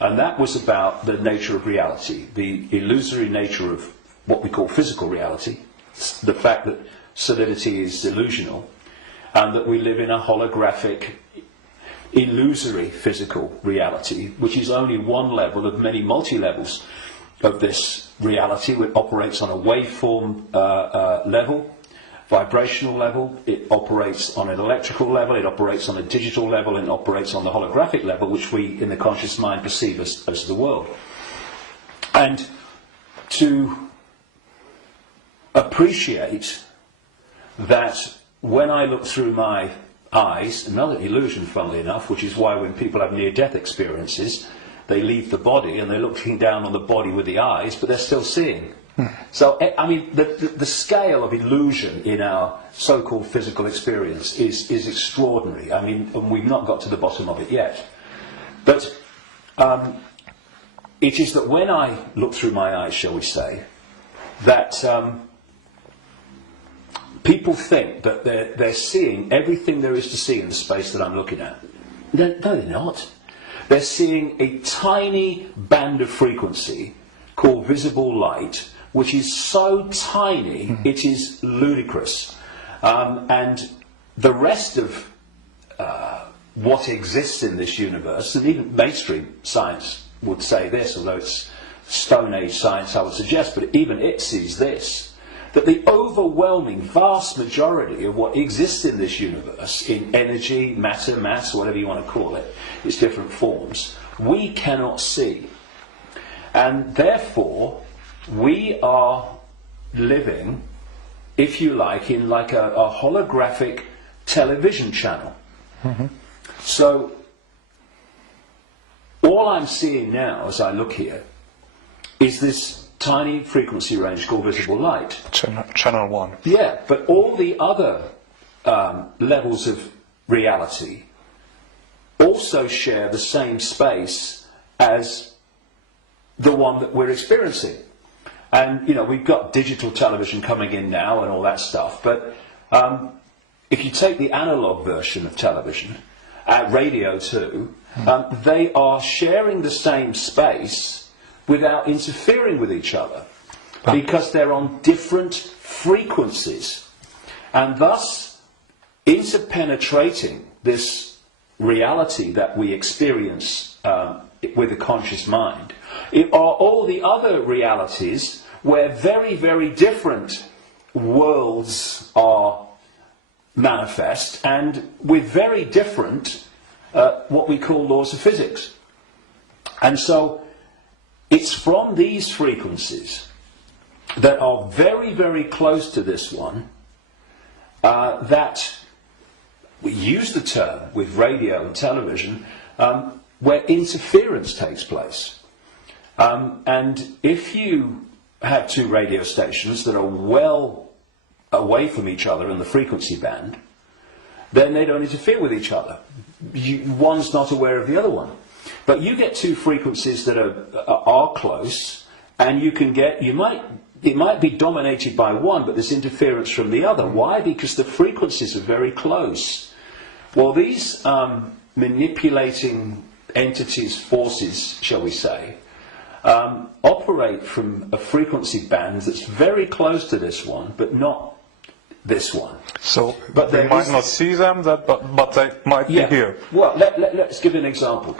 And that was about the nature of reality, the illusory nature of what we call physical reality, the fact that solidity is illusional, and that we live in a holographic, illusory physical reality, which is only one level of many multi-levels of this reality. It operates on a waveform level, vibrational level, it operates on an electrical level, it operates on a digital level, and it operates on the holographic level, which we in the conscious mind perceive as the world. And to appreciate that when I look through my eyes, another illusion funnily enough, which is why when people have near-death experiences, they leave the body and they're looking down on the body with the eyes, but they're still seeing. So, I mean, the scale of illusion in our so-called physical experience is extraordinary. I mean, and we've not got to the bottom of it yet. But it is that when I look through my eyes, shall we say, that people think that they're seeing everything there is to see in the space that I'm looking at. No, they're not. They're seeing a tiny band of frequency called visible light, which is so tiny it is ludicrous. And the rest of what exists in this universe, and even mainstream science would say this, although it's Stone Age science I would suggest, but even it sees this, that the overwhelming vast majority of what exists in this universe, in energy, matter, mass, whatever you want to call it, its different forms, we cannot see. And therefore, we are living, if you like, in like a holographic television channel. Mm-hmm. So, all I'm seeing now as I look here is this tiny frequency range called visible light. Channel 1. Yeah, but all the other levels of reality also share the same space as the one that we're experiencing. And, you know, we've got digital television coming in now and all that stuff, but if you take the analog version of television, radio too, they are sharing the same space without interfering with each other, because they're on different frequencies. And thus, interpenetrating this reality that we experience with the conscious mind, it are all the other realities where very, very different worlds are manifest, and with very different what we call laws of physics. And so it's from these frequencies that are very, very close to this one that we use the term with radio and television where interference takes place. And if you have two radio stations that are well away from each other in the frequency band, then they don't interfere with each other. One's not aware of the other one. But you get two frequencies that are close, and it might be dominated by one, but there's interference from the other. Why? Because the frequencies are very close. Well, these manipulating entities, forces, shall we say, operate from a frequency band that's very close to this one, but not this one. So but we might not see them, but they might be here. Well, let's give an example.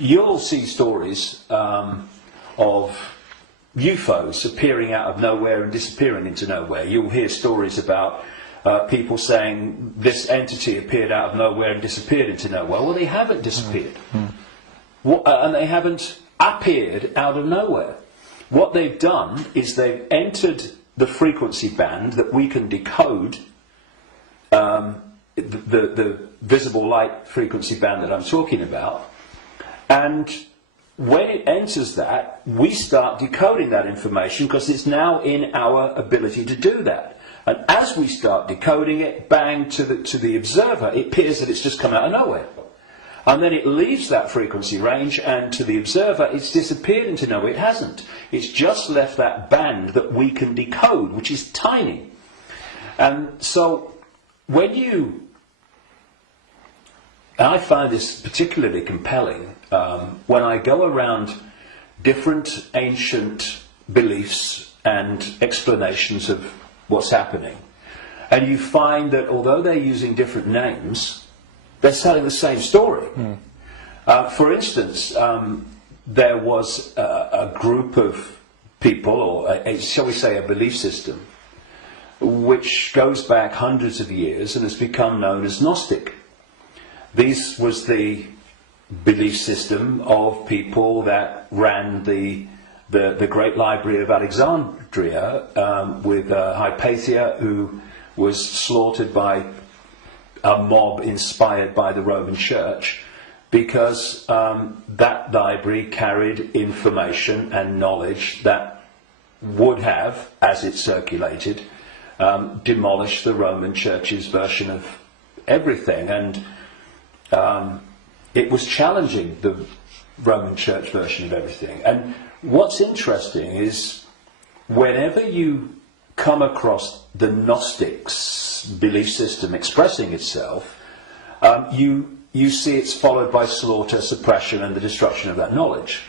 You'll see stories of UFOs appearing out of nowhere and disappearing into nowhere. You'll hear stories about people saying this entity appeared out of nowhere and disappeared into nowhere. Well, they haven't disappeared. And they haven't appeared out of nowhere. What they've done is they've entered the frequency band that we can decode, the visible light frequency band that I'm talking about, and when it enters that, we start decoding that information because it's now in our ability to do that. And as we start decoding it, bang, to the observer, it appears that it's just come out of nowhere. And then it leaves that frequency range, and to the observer, it's disappeared into nowhere. It hasn't. It's just left that band that we can decode, which is tiny. And so, when you... And I find this particularly compelling when I go around different ancient beliefs and explanations of what's happening, and you find that although they're using different names, they're telling the same story. For instance, there was a group of people, or shall we say a belief system, which goes back hundreds of years and has become known as Gnostic. This was the belief system of people that ran the great library of Alexandria, with Hypatia, who was slaughtered by a mob inspired by the Roman Church, because that library carried information and knowledge that would have, as it circulated, demolished the Roman Church's version of everything. And it was challenging the Roman Church version of everything. And what's interesting is whenever you come across the Gnostics' belief system expressing itself, you see it's followed by slaughter, suppression, and the destruction of that knowledge.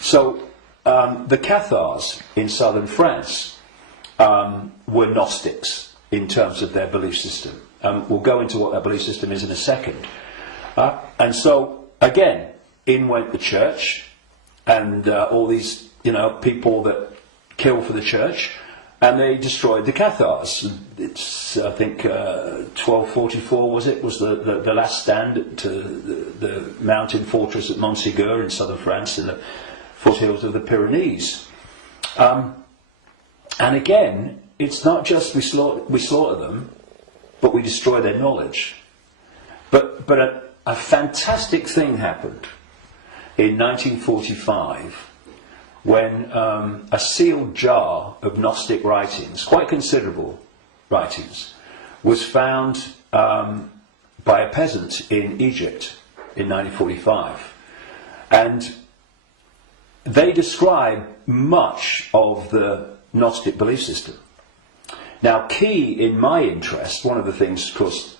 So the Cathars in southern France were Gnostics in terms of their belief system. We'll go into what that belief system is in a second. And so, again, in went the church, and all these, people that kill for the church, and they destroyed the Cathars. It's, I think, 1244 was the last stand to the mountain fortress at Montségur in southern France, in the foothills of the Pyrenees. And again, it's not just we slaughter them, but we destroy their knowledge. But a fantastic thing happened in 1945 when a sealed jar of Gnostic writings, quite considerable writings, was found by a peasant in Egypt in 1945. And they describe much of the Gnostic belief system. Now, key in my interest, one of the things, of course,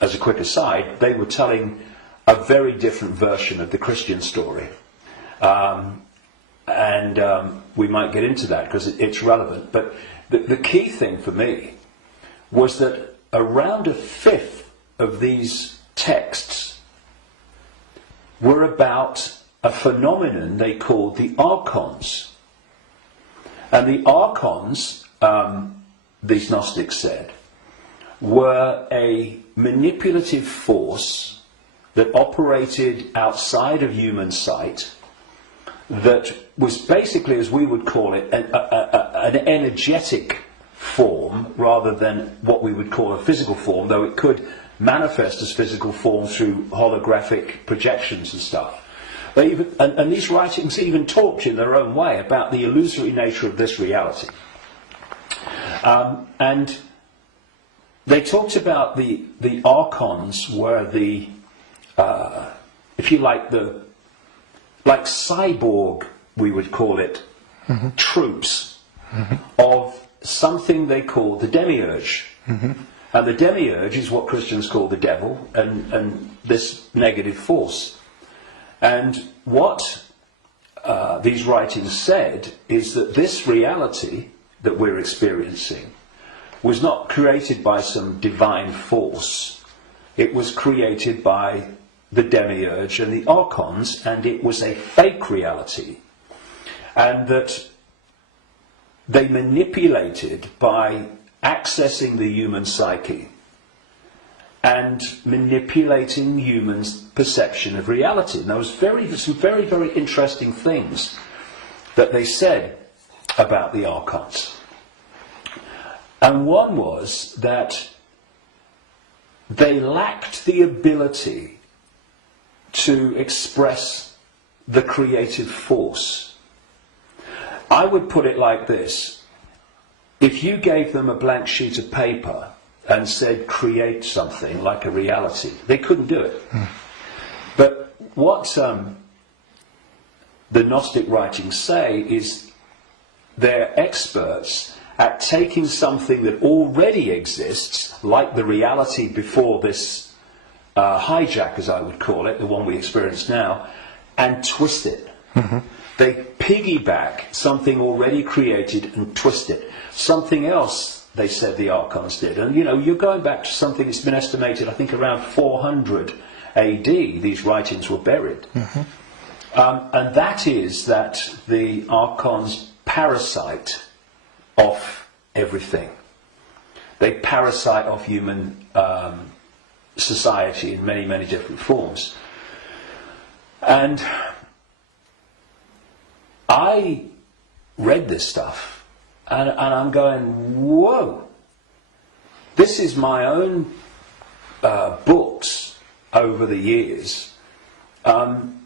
as a quick aside, they were telling a very different version of the Christian story. And we might get into that because it's relevant. But the key thing for me was that around a fifth of these texts were about a phenomenon they called the archons. And the archons, these Gnostics said, were a manipulative force that operated outside of human sight, that was basically, as we would call it, an energetic form rather than what we would call a physical form, though it could manifest as physical form through holographic projections and stuff. And these writings even talked in their own way about the illusory nature of this reality. And they talked about the archons were the, if you like, like cyborg, we would call it, troops of something they called the demiurge. And the demiurge is what Christians call the devil, and this negative force. And what these writings said is that this reality that we're experiencing was not created by some divine force. It was created by the demiurge and the archons, and it was a fake reality. And that they manipulated by accessing the human psyche and manipulating humans' perception of reality. And there was some very, very interesting things that they said about the archons. And one was that they lacked the ability to express the creative force. I would put it like this. If you gave them a blank sheet of paper and said, create something like a reality, they couldn't do it. But what the Gnostic writings say is they're experts at taking something that already exists, like the reality before this hijack, as I would call it, the one we experience now, and twist it. They piggyback something already created and twist it. Something else, they said the archons did. And you're going back to something that's been estimated, I think, around 400 AD, these writings were buried. And that is that the archons parasite off everything. They parasite off human society in many, many different forms. And I read this stuff, and I'm going, whoa! This is my own books over the years, found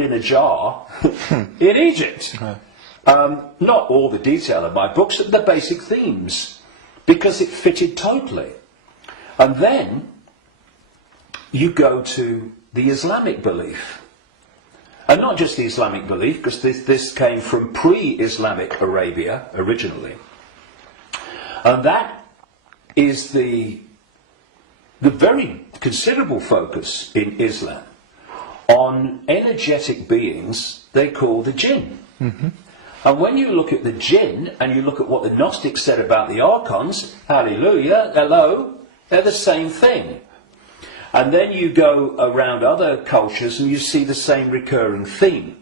in a jar in Egypt. Not all the detail of my books, but the basic themes, because it fitted totally. And then you go to the Islamic belief. And not just the Islamic belief, because this came from pre-Islamic Arabia originally. And that is the very considerable focus in Islam on energetic beings they call the jinn. And when you look at the jinn and you look at what the Gnostics said about the archons, hallelujah, hello, they're the same thing. And then you go around other cultures and you see the same recurring theme.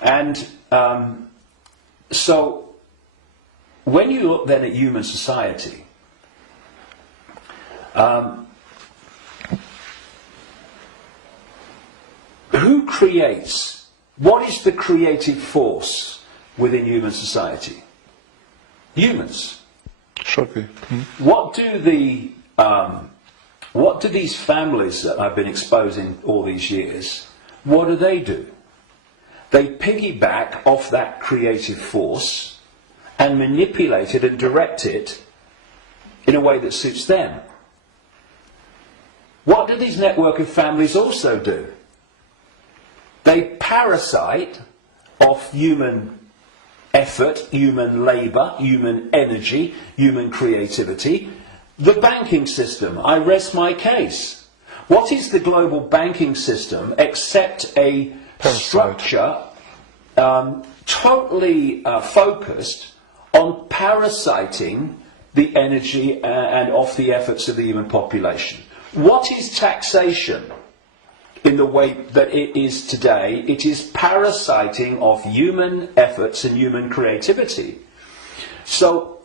And so when you look then at human society, who creates? What is the creative force within human society? Humans. Should be. What do these families that I've been exposing all these years, what do? They piggyback off that creative force and manipulate it and direct it in a way that suits them. What do these network of families also do? They parasite off human effort, human labour, human energy, human creativity. The banking system, I rest my case. What is the global banking system except a structure totally focused on parasiting the energy and off the efforts of the human population? What is taxation? In the way that it is today, it is parasiting of human efforts and human creativity. So,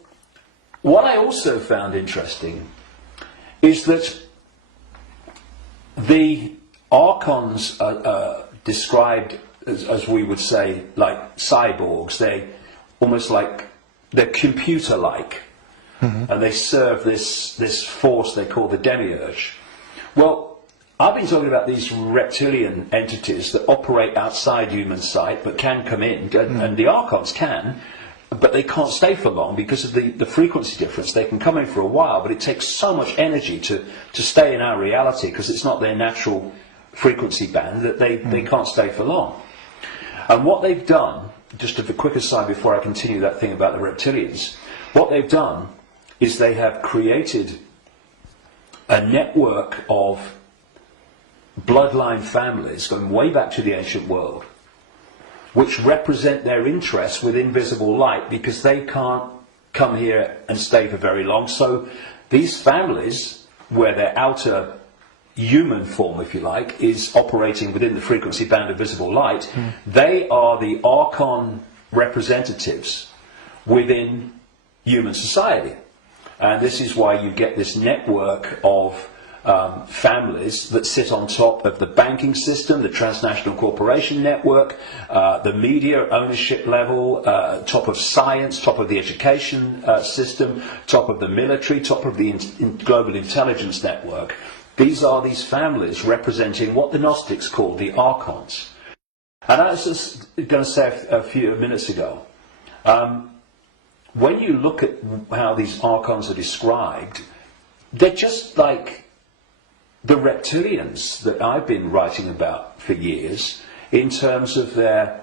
what I also found interesting is that the archons are described as we would say, like cyborgs. They almost like, they're computer-like, and they serve this force they call the demiurge. Well, I've been talking about these reptilian entities that operate outside human sight but can come in, and the archons can, but they can't stay for long because of the frequency difference. They can come in for a while, but it takes so much energy to stay in our reality because it's not their natural frequency band that they can't stay for long. And what they've done, just as a quick aside before I continue that thing about the reptilians, what they've done is they have created a network of bloodline families going way back to the ancient world, which represent their interests with invisible light because they can't come here and stay for very long. So these families, where their outer human form, if you like, is operating within the frequency band of visible light, they are the archon representatives within human society. And this is why you get this network of families that sit on top of the banking system, the transnational corporation network, the media ownership level, top of science, top of the education system, top of the military, top of the global intelligence network. These are these families representing what the Gnostics called the archons. And I was just going to say a few minutes ago, when you look at how these archons are described, they're just like the reptilians that I've been writing about for years in terms of their